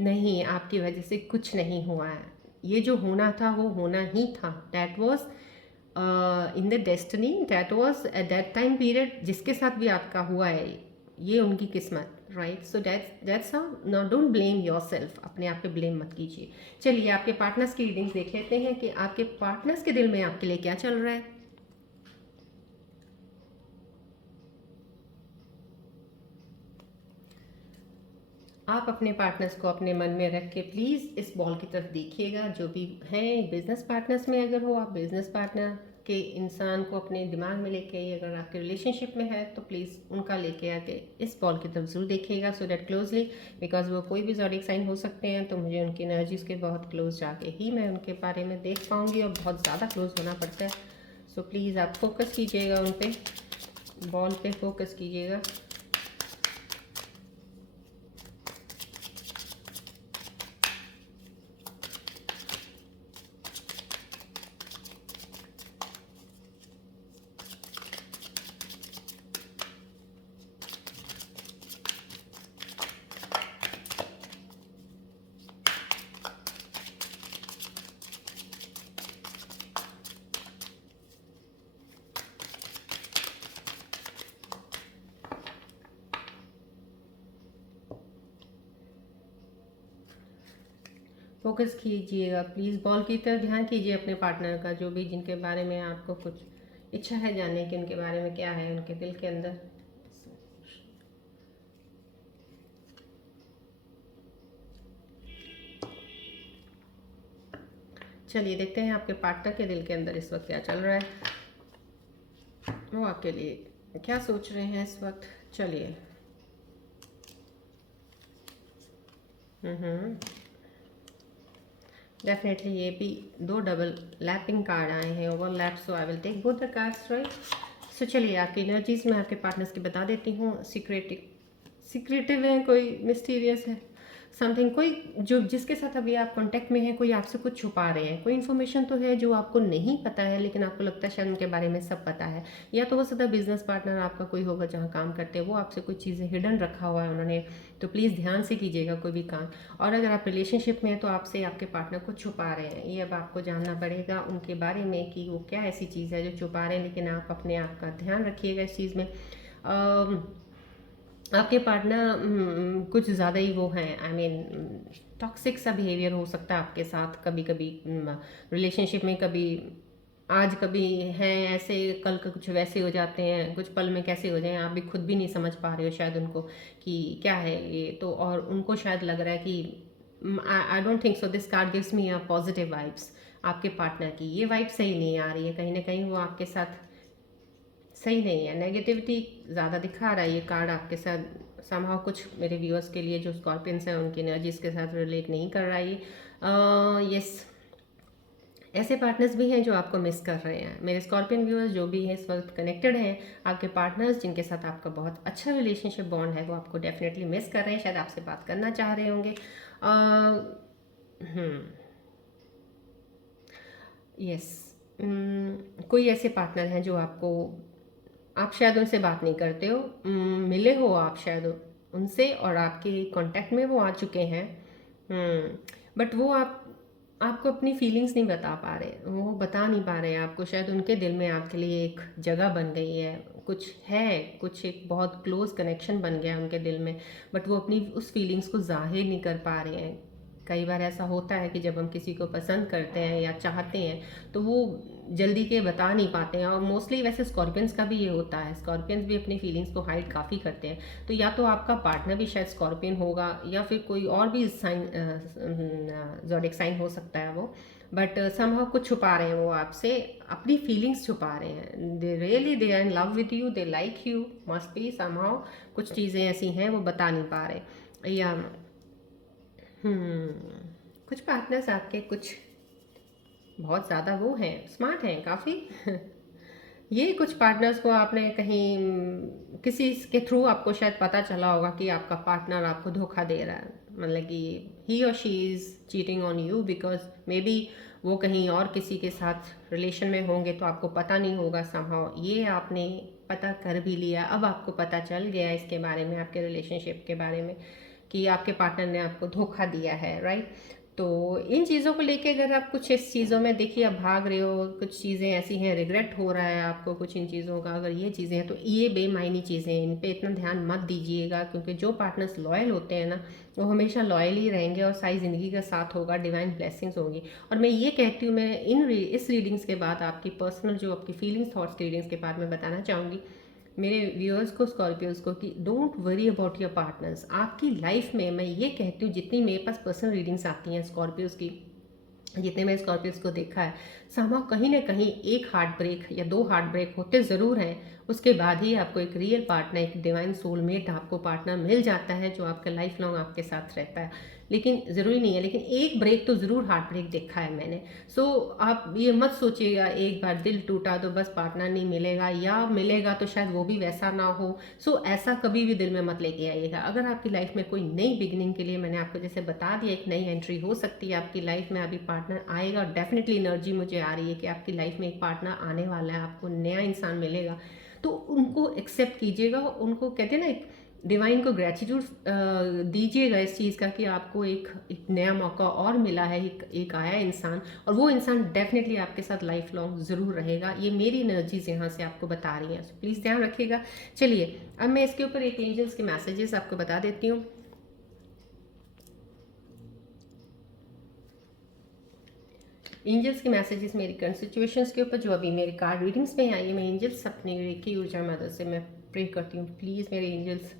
नहीं आपकी वजह से कुछ नहीं हुआ है। ये जो होना था वो होना ही था। That was in the destiny, that was at that time period जिसके साथ भी आपका हुआ है, ये उनकी किस्मत, right. So that's how. Now don't blame your self, अपने आप पे ब्लेम मत कीजिए। चलिए आपके पार्टनर्स की रीडिंग्स देख लेते हैं कि आपके पार्टनर्स के दिल में आपके लिए क्या चल रहा है। आप अपने पार्टनर्स को अपने मन में रख के प्लीज़ इस बॉल की तरफ देखिएगा। जो भी हैं बिजनेस पार्टनर्स में, अगर हो आप बिजनेस पार्टनर के इंसान को अपने दिमाग में लेके आइए, अगर आपके रिलेशनशिप में है तो प्लीज़ उनका लेके आके इस बॉल की तरफ ज़रूर देखिएगा, सो दैट क्लोजली, बिकॉज वो कोई भी ज़ोडिएक साइन हो सकते हैं, तो मुझे उनकी एनर्जीज़ के बहुत क्लोज जाके ही मैं उनके बारे में देख पाऊँगी, और बहुत ज़्यादा क्लोज होना पड़ता है। सो प्लीज़ आप फोकस कीजिएगा उन पर, बॉल पे फोकस कीजिएगा। फोकस कीजिएगा प्लीज़, बॉल की तरफ ध्यान कीजिए अपने पार्टनर का, जो भी जिनके बारे में आपको कुछ इच्छा है जानने की, उनके बारे में क्या है उनके दिल के अंदर। चलिए देखते हैं आपके पार्टनर के दिल के अंदर इस वक्त क्या चल रहा है, वो आपके लिए क्या सोच रहे हैं इस वक्त। चलिए डेफिनेटली ये भी दो डबल लैपिंग कार्ड आए हैं, overlap, so I will take both the cards, right. So चलिए आपकी एनर्जीज मैं आपके पार्टनर्स की बता देती हूँ। सीक्रेटिव है, कोई मिस्टीरियस है, समथिंग, कोई जो जिसके साथ अभी आप कांटेक्ट में हैं, कोई आपसे कुछ छुपा रहे हैं, कोई इन्फॉर्मेशन तो है जो आपको नहीं पता है, लेकिन आपको लगता है शायद उनके बारे में सब पता है। या तो वो सदा बिजनेस पार्टनर आपका कोई होगा जहाँ काम करते हैं, वो आपसे कुछ चीज़ें हिडन रखा हुआ है उन्होंने, तो प्लीज़ ध्यान से कीजिएगा कोई भी काम। और अगर आप रिलेशनशिप में हैं तो आपसे आपके पार्टनर को छुपा रहे हैं, ये अब आपको जानना पड़ेगा उनके बारे में कि वो क्या ऐसी चीज़ है जो छुपा रहे हैं, लेकिन आप अपने आप का ध्यान रखिएगा इस चीज़ में। आपके पार्टनर कुछ ज़्यादा ही वो हैं, आई मीन टॉक्सिक सा बिहेवियर हो सकता है आपके साथ कभी कभी रिलेशनशिप में, कभी आज कभी हैं ऐसे, कल का कुछ वैसे हो जाते हैं, कुछ पल में कैसे हो जाएं आप भी खुद भी नहीं समझ पा रहे हो शायद उनको कि क्या है ये तो, और उनको शायद लग रहा है कि I don't think so, this card gives me a positive vibes. आपके पार्टनर की ये वाइब सही नहीं आ रही है, कहीं ना कहीं वो आपके साथ सही नहीं है, नेगेटिविटी ज़्यादा दिखा रहा है ये कार्ड आपके साथ। समहाउ कुछ मेरे व्यूअर्स के लिए जो स्कॉर्पियंस हैं उनकी एनर्जीज के साथ रिलेट नहीं कर रहा है ये। यस, ऐसे पार्टनर्स भी हैं जो आपको मिस कर रहे हैं। मेरे स्कॉर्पियन व्यूअर्स जो भी हैं इस वक्त कनेक्टेड हैं, आपके पार्टनर्स जिनके साथ आपका बहुत अच्छा रिलेशनशिप बॉन्ड है, वो आपको डेफिनेटली मिस कर रहे हैं, शायद आपसे बात करना चाह रहे होंगे। यस, कोई ऐसे पार्टनर हैं जो आपको, आप शायद उनसे बात नहीं करते हो, मिले हो आप शायद उनसे और आपके कांटेक्ट में वो आ चुके हैं, बट वो आपको अपनी फीलिंग्स नहीं बता पा रहे, वो बता नहीं पा रहे हैं आपको, शायद उनके दिल में आपके लिए एक जगह बन गई है, कुछ है, कुछ एक बहुत क्लोज कनेक्शन बन गया है उनके दिल में, बट वो अपनी उस फीलिंग्स को जाहिर नहीं कर पा रहे हैं। कई बार ऐसा होता है कि जब हम किसी को पसंद करते हैं या चाहते हैं तो वो जल्दी के बता नहीं पाते हैं, और मोस्टली वैसे स्कॉर्पियंस का भी ये होता है, स्कॉर्पियंस भी अपनी फीलिंग्स को हाइड काफ़ी करते हैं। तो या तो आपका पार्टनर भी शायद स्कॉर्पियन होगा, या फिर कोई और भी साइन ज़ोडिएक साइन हो सकता है वो, बट समहाउ कुछ छुपा रहे हैं वो आपसे, अपनी फीलिंग्स छुपा रहे हैं। They really they are in love with you, they like you, must be somehow, कुछ चीज़ें ऐसी हैं वो बता नहीं पा रहे। या कुछ पार्टनर्स आपके कुछ बहुत ज़्यादा वो हैं, स्मार्ट हैं काफ़ी ये कुछ पार्टनर्स को आपने कहीं किसी के थ्रू आपको शायद पता चला होगा कि आपका पार्टनर आपको धोखा दे रहा है, मतलब कि ही और she is cheating on you, because may be वो कहीं और किसी के साथ रिलेशन में होंगे तो आपको पता नहीं होगा। समहाउ ये आपने पता कर भी लिया, अब आपको पता चल गया इसके बारे में, आपके रिलेशनशिप के बारे में, कि आपके पार्टनर ने आपको धोखा दिया है, राइट। तो इन चीज़ों को लेके अगर आप कुछ इस चीज़ों में देखिए आप भाग रहे हो, कुछ चीज़ें ऐसी हैं, रिग्रेट हो रहा है आपको कुछ इन चीज़ों का, अगर ये चीज़ें हैं तो ये बेमायनी चीज़ें हैं, इन पे इतना ध्यान मत दीजिएगा, क्योंकि जो पार्टनर्स लॉयल होते हैं ना वो हमेशा लॉयल ही रहेंगे और सारी ज़िंदगी का साथ होगा, डिवाइन ब्लेसिंग्स होंगी। और मैं ये कहती हूँ, मैं इस रीडिंग्स के बाद आपकी पर्सनल जो आपकी फीलिंग्स थॉट्स की रीडिंग्स के बाद मैं बताना चाहूँगी, मेरे व्यूअर्स को, स्कॉर्पियोज को, कि don't worry about your partners. आपकी लाइफ में मैं ये कहती हूँ, जितनी मेरे पास पर्सनल रीडिंग्स आती हैं स्कॉर्पियोज की, जितने मैंने स्कॉर्पियोज को देखा है, समां कहीं ना कहीं एक हार्ट ब्रेक या दो हार्ट ब्रेक होते ज़रूर हैं। उसके बाद ही आपको एक रियल पार्टनर, एक डिवाइन सोलमेट आपको पार्टनर मिल जाता है जो आपका लाइफ लॉन्ग आपके साथ रहता है। लेकिन ज़रूरी नहीं है, लेकिन एक ब्रेक तो ज़रूर हार्ट ब्रेक देखा है मैंने। सो आप ये मत सोचिएगा एक बार दिल टूटा तो बस पार्टनर नहीं मिलेगा, या मिलेगा तो शायद वो भी वैसा ना हो। सो ऐसा कभी भी दिल में मत लेके आइएगा। अगर आपकी लाइफ में कोई नई बिगिनिंग के लिए, मैंने आपको जैसे बता दिया, एक नई एंट्री हो सकती है आपकी लाइफ में, अभी पार्टनर आएगा। और डेफिनेटली एनर्जी मुझे आ रही है कि आपकी लाइफ में एक पार्टनर आने वाला है, आपको नया इंसान मिलेगा। तो उनको एक्सेप्ट कीजिएगा, उनको कहते हैं ना, एक डिवाइन को ग्रेटिट्यूड दीजिएगा इस चीज़ का कि आपको एक नया मौका और मिला है, एक आया इंसान, और वो इंसान डेफिनेटली आपके साथ लाइफ लॉन्ग ज़रूर रहेगा। ये मेरी एनर्जीज यहाँ से आपको बता रही हैं, तो प्लीज़ ध्यान रखिएगा। चलिए अब मैं इसके ऊपर एक एंजल्स के मैसेजेस आपको बता देती हूँ। एंजल्स के मैसेजेस मेरी करंट सिचुएशंस के ऊपर जो अभी मेरे कार्ड रीडिंग्स में आई है, मैं एंजल्स अपनी रेकी ऊर्जा मदद से मैं प्रे करती हूँ। प्लीज़ मेरे एंजल्स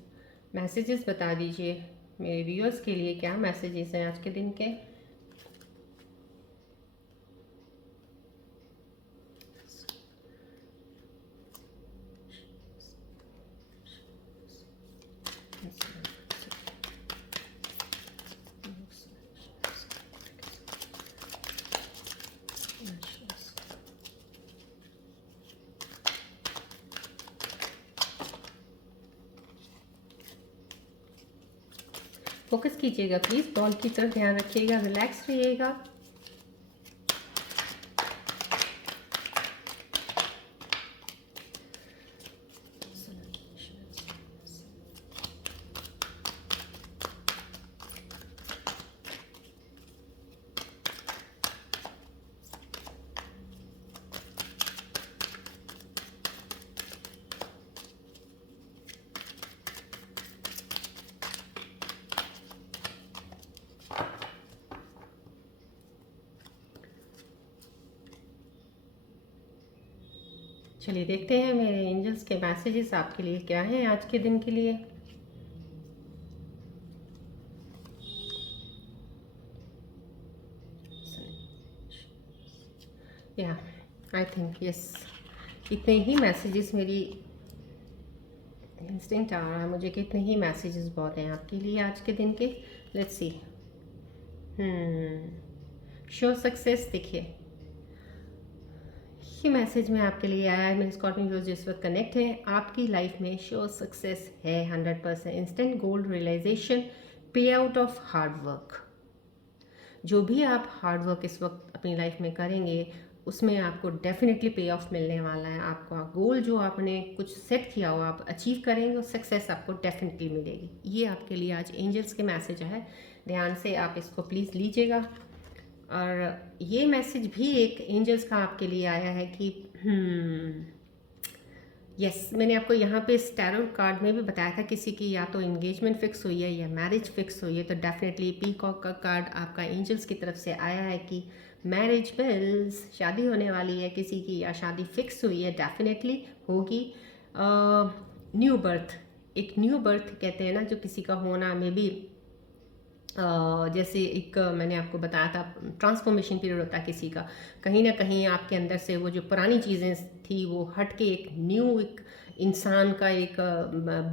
मैसेजेस बता दीजिए मेरे व्यूअर्स के लिए, क्या मैसेजेस हैं आज के दिन के। फोकस कीजिएगा प्लीज़, बॉल की तरफ ध्यान रखिएगा, रिलैक्स रहिएगा। चलिए देखते हैं मेरे एंजल्स के मैसेजेस आपके लिए क्या हैं आज के दिन के लिए। या आई थिंक यस, इतने ही मैसेजेस, मेरी इंस्टिंक्ट आ रहा है मुझे कि इतने ही मैसेजेस बहुत हैं आपके लिए आज के दिन के। Let's see. श्योर सक्सेस, देखिए ये मैसेज में आपके लिए आया है। मेरे स्कॉर्पियो जो जिस वक्त कनेक्ट है, आपकी लाइफ में श्योर सक्सेस है 100%। इंस्टेंट गोल्ड रियलाइजेशन, पे आउट ऑफ हार्ड वर्क। जो भी आप हार्ड वर्क इस वक्त अपनी लाइफ में करेंगे उसमें आपको डेफिनेटली पे ऑफ मिलने वाला है। आपका गोल जो आपने कुछ सेट किया हो आप अचीव करेंगे और सक्सेस आपको डेफिनेटली मिलेगी। ये आपके लिए आज एंजल्स के मैसेज है, ध्यान से आप इसको प्लीज़ लीजिएगा। और ये मैसेज भी एक एंजल्स का आपके लिए आया है कि यस, मैंने आपको यहाँ पे टैरो कार्ड में भी बताया था, किसी की या तो एंगेजमेंट फिक्स हुई है या मैरिज फिक्स हुई है, तो डेफिनेटली पीकॉक का कार्ड आपका एंजल्स की तरफ से आया है कि मैरिज बिल्स, शादी होने वाली है किसी की, या शादी फिक्स हुई है, डेफिनेटली होगी। न्यू बर्थ, एक न्यू बर्थ कहते हैं ना, जो किसी का होना में भी जैसे एक मैंने आपको बताया था ट्रांसफॉर्मेशन पीरियड होता है किसी का, कहीं ना कहीं आपके अंदर से वो जो पुरानी चीज़ें थी वो हट के एक न्यू, एक इंसान का एक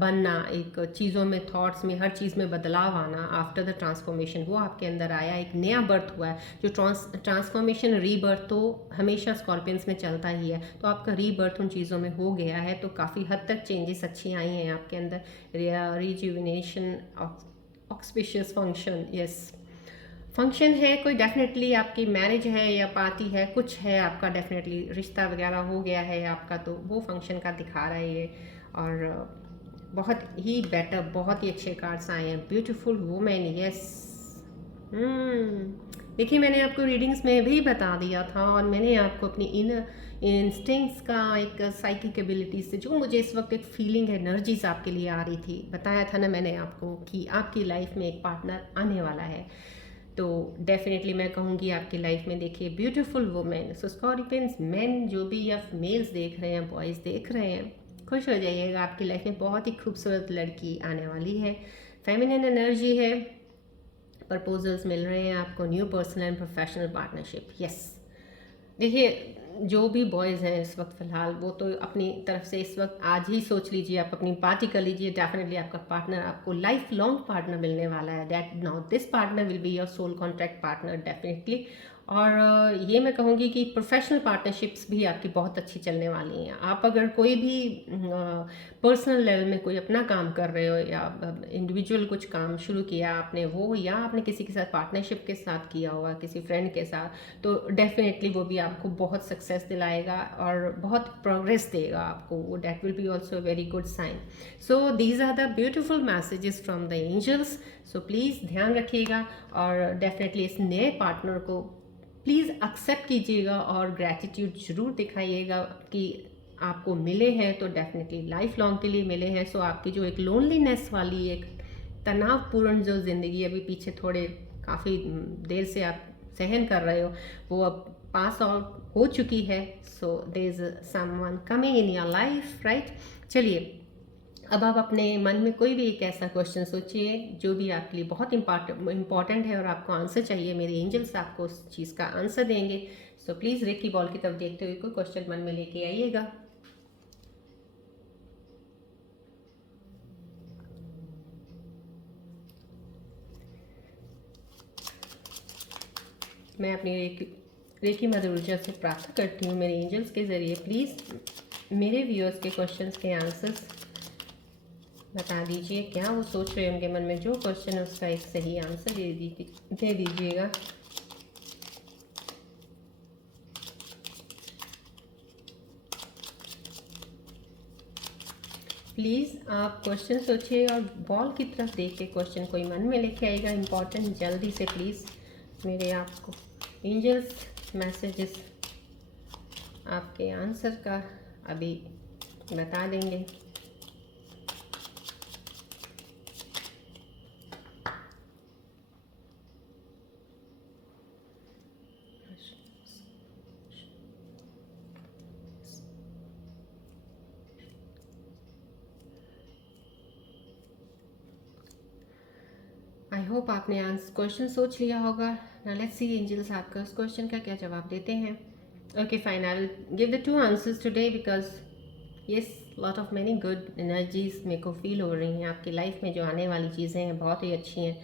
बनना, एक चीज़ों में, थॉट्स में, हर चीज़ में बदलाव आना आफ्टर द ट्रांसफॉर्मेशन, वो आपके अंदर आया, एक नया बर्थ हुआ है। जो ट्रांसफॉर्मेशन रीबर्थ तो हमेशा स्कॉर्पियंस में चलता ही है, तो आपका रीबर्थ उन चीज़ों में हो गया है, तो काफ़ी हद तक चेंजेस अच्छी आई हैं आपके अंदर। Rejuvenation of auspicious function, yes function है कोई, डेफिनेटली आपकी मैरिज है या पार्टी है, कुछ है आपका, डेफिनेटली रिश्ता वगैरह हो गया है आपका, तो वो फंक्शन का दिखा रहा है ये। और बहुत ही बेटर, बहुत ही अच्छे कार्ड्स आए हैं। Beautiful women, yes. देखिए मैंने आपको रीडिंग्स में भी बता दिया था, और मैंने आपको अपनी इन इंस्टिंक्ट्स का, एक साइकिक एबिलिटी से जो मुझे इस वक्त एक फीलिंग, एनर्जीज आपके लिए आ रही थी, बताया था ना मैंने आपको कि आपकी लाइफ में एक पार्टनर आने वाला है। तो डेफिनेटली मैं कहूँगी आपकी लाइफ में देखिए ब्यूटीफुल वुमेन। सो स्कॉर्पियंस, मेन जो भी आप मेल्स देख रहे हैं, बॉयज़ देख रहे हैं, खुश हो जाइएगा, आपकी लाइफ में बहुत ही खूबसूरत लड़की आने वाली है, फेमिनिन एनर्जी है, प्रपोजल्स मिल रहे हैं आपको, new personal and professional partnership. Yes, देखिए जो भी बॉयज़ हैं इस वक्त फ़िलहाल, वो तो अपनी तरफ से इस वक्त आज ही सोच लीजिए, आप अपनी पार्टी कर लीजिए, डेफिनेटली आपका पार्टनर, आपको लाइफ लॉन्ग पार्टनर मिलने वाला है। That now this partner will be your soul contract partner definitely. और ये मैं कहूँगी कि प्रोफेशनल पार्टनरशिप्स भी आपकी बहुत अच्छी चलने वाली हैं। आप अगर कोई भी पर्सनल लेवल में कोई अपना काम कर रहे हो, या इंडिविजुअल कुछ काम शुरू किया आपने वो, या आपने किसी के साथ पार्टनरशिप के साथ किया हुआ, किसी फ्रेंड के साथ, तो डेफिनेटली वो भी आपको बहुत सक्सेस दिलाएगा और बहुत प्रोग्रेस देगा आपको। That will be also a very good sign. So these are the beautiful messages from the angels. So please ध्यान रखिएगा और डेफिनेटली इस नए पार्टनर को प्लीज़ एक्सेप्ट कीजिएगा और ग्रैटिट्यूड ज़रूर दिखाइएगा कि आपको मिले हैं तो डेफिनेटली लाइफ लॉन्ग के लिए मिले हैं। सो आपकी जो एक लोनलीनेस वाली, एक तनावपूर्ण जो ज़िंदगी अभी पीछे थोड़े काफ़ी देर से आप सहन कर रहे हो, वो अब पास आउट हो चुकी है। So there is someone coming in your life, right. चलिए, अब आप अपने मन में कोई भी एक ऐसा क्वेश्चन सोचिए जो भी आपके लिए बहुत इम्पॉर्टेंट है और आपको आंसर चाहिए। मेरे एंजल्स आपको उस चीज़ का आंसर देंगे। सो प्लीज़ रेकी बॉल की तरफ देखते हुए कोई क्वेश्चन मन में लेके आइएगा। मैं अपनी रेकी मदर ऊर्जा से प्रार्थना करती हूँ मेरे एंजल्स के ज़रिए, प्लीज़ मेरे व्यूअर्स के क्वेश्चंस के आंसर्स बता दीजिए। क्या वो सोच रहे हैं उनके मन में, जो क्वेश्चन है उसका एक सही आंसर दे दीजिएगा। प्लीज़ आप क्वेश्चन सोचिए और बॉल की तरफ देख के क्वेश्चन कोई मन में लेके आएगा इम्पॉर्टेंट, जल्दी से प्लीज़। मेरे आपको एंजल्स मैसेजेस आपके आंसर का अभी बता देंगे। आई होप आपने क्वेश्चन सोच लिया होगा। नाउ लेट्स सी एंजल्स आपका उस क्वेश्चन का क्या जवाब देते हैं। Okay fine, I will give the 2 answers today because yes, lot of many good energies मेरे को फील हो रही हैं। आपकी लाइफ में जो आने वाली चीज़ें हैं बहुत ही अच्छी हैं।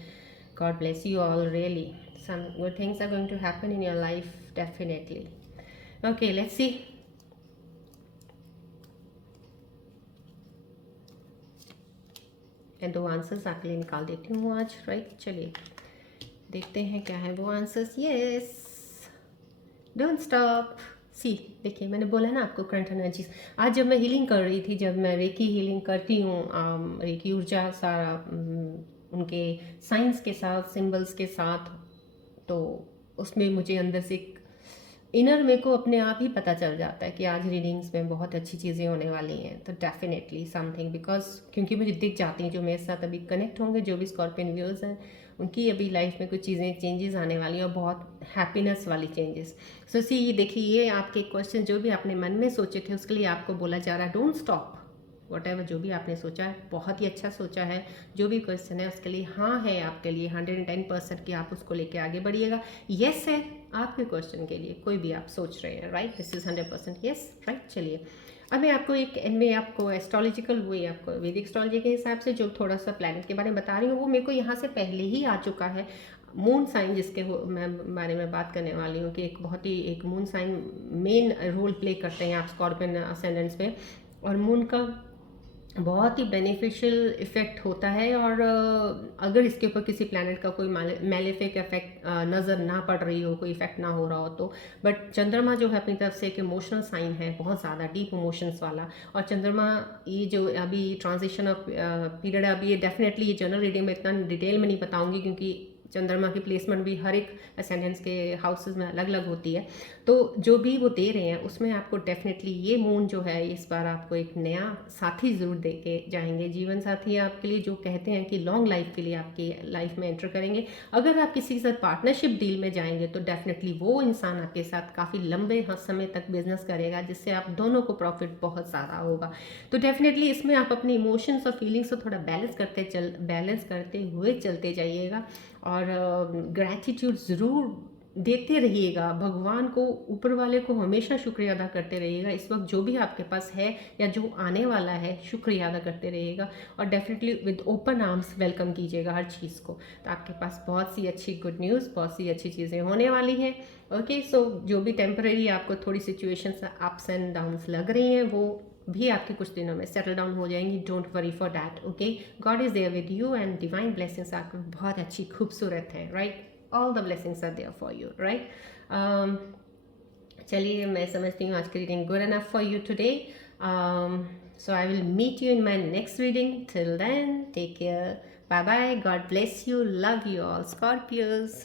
God bless you all, really some good things are going to happen in your life definitely. Okay let's see. मैं 2 आंसर्स आपके लिए निकाल देती हूँ आज, राइट। चलिए देखते हैं क्या है वो answers. Yes, don't stop. See, देखिए मैंने बोला ना आपको करंट एनर्जीज। आज जब मैं हीलिंग कर रही थी, जब मैं रेकी हीलिंग करती हूँ, रेकी ऊर्जा सारा उनके साइंस के साथ, सिंबल्स के साथ, तो उसमें मुझे अंदर से इनर मेरे को अपने आप ही पता चल जाता है कि आज रीडिंग्स में बहुत अच्छी चीज़ें होने वाली हैं। तो डेफिनेटली समथिंग, बिकॉज क्योंकि मुझे दिख जाती हैं जो मेरे साथ अभी कनेक्ट होंगे, जो भी स्कॉर्पियन व्यूअर्स हैं, उनकी अभी लाइफ में कुछ चीज़ें चेंजेस आने वाली हैं और बहुत हैप्पीनेस वाली चेंजेस। सो सी, देखिए ये आपके क्वेश्चन जो भी आपने मन में सोचे थे उसके लिए आपको बोला जा रहा है डोंट स्टॉप। वट जो भी आपने सोचा है बहुत ही अच्छा सोचा है। जो भी क्वेश्चन है उसके लिए हाँ है आपके लिए 110% कि आप उसको लेके आगे बढ़िएगा। येस है आपके क्वेश्चन के लिए, कोई भी आप सोच रहे हैं, right. This is 100% yes, right. चलिए अब मैं आपको मैं आपको एस्ट्रोलॉजिकल वे, आपको वैदिक एस्ट्रोलॉजी के हिसाब से जो थोड़ा सा प्लैनेट के बारे में बता रही हूँ वो मेरे को यहाँ से पहले ही आ चुका है। मून साइन जिसके मैं बारे में बात करने वाली हूँ कि एक बहुत ही एक moon sign main role play करते हैं आप स्कॉर्पियन असेंडेंट्स में, और मून का बहुत ही बेनिफिशियल इफ़ेक्ट होता है। और अगर इसके ऊपर किसी प्लैनेट का कोई मैलेफिक इफेक्ट नज़र ना पड़ रही हो, कोई इफेक्ट ना हो रहा हो तो, बट चंद्रमा जो है अपनी तरफ से एक इमोशनल साइन है, बहुत ज़्यादा डीप इमोशंस वाला। और चंद्रमा ये जो अभी ट्रांजिशन ऑफ पीरियड, अभी ये डेफिनेटली ये जनरल रीडिंग में इतना डिटेल में नहीं बताऊंगी क्योंकि चंद्रमा की प्लेसमेंट भी हर एक असेंडेंस के हाउसेस में अलग अलग होती है, तो जो भी वो दे रहे हैं उसमें आपको डेफिनेटली ये मून जो है इस बार आपको एक नया साथी ज़रूर दे के जाएंगे। जीवन साथी आपके लिए जो कहते हैं कि लॉन्ग लाइफ के लिए आपकी लाइफ में एंटर करेंगे। अगर आप किसी के साथ पार्टनरशिप डील में जाएंगे तो डेफिनेटली वो इंसान आपके साथ काफ़ी लंबे समय तक बिजनेस करेगा, जिससे आप दोनों को प्रॉफिट बहुत ज़्यादा होगा। तो डेफिनेटली इसमें आप अपने इमोशंस और फीलिंग्स को थोड़ा बैलेंस करते हुए चलते जाइएगा, और ग्रैटिट्यूड ज़रूर देते रहिएगा। भगवान को, ऊपर वाले को हमेशा शुक्रिया अदा करते रहिएगा। इस वक्त जो भी आपके पास है या जो आने वाला है, शुक्रिया अदा करते रहिएगा, और definitely with open arms welcome कीजिएगा हर चीज़ को। तो आपके पास बहुत सी अच्छी गुड न्यूज़, बहुत सी अच्छी चीज़ें होने वाली हैं। ओके, सो जो भी टेम्पररी आपको थोड़ी सिचुएशंस अप्स एंड डाउन्स लग रही हैं वो भी आपके कुछ दिनों में सेटल डाउन हो जाएंगी। Don't worry for that. Okay, God is there with you and divine blessings आपको बहुत अच्छी खूबसूरत हैं। Right, all the blessings are there for you. Right, चलिए, मैं समझती हूँ आज की reading good enough for you today. So I will meet you in my next reading. Till then, take care, bye bye, God bless you, love you all Scorpios.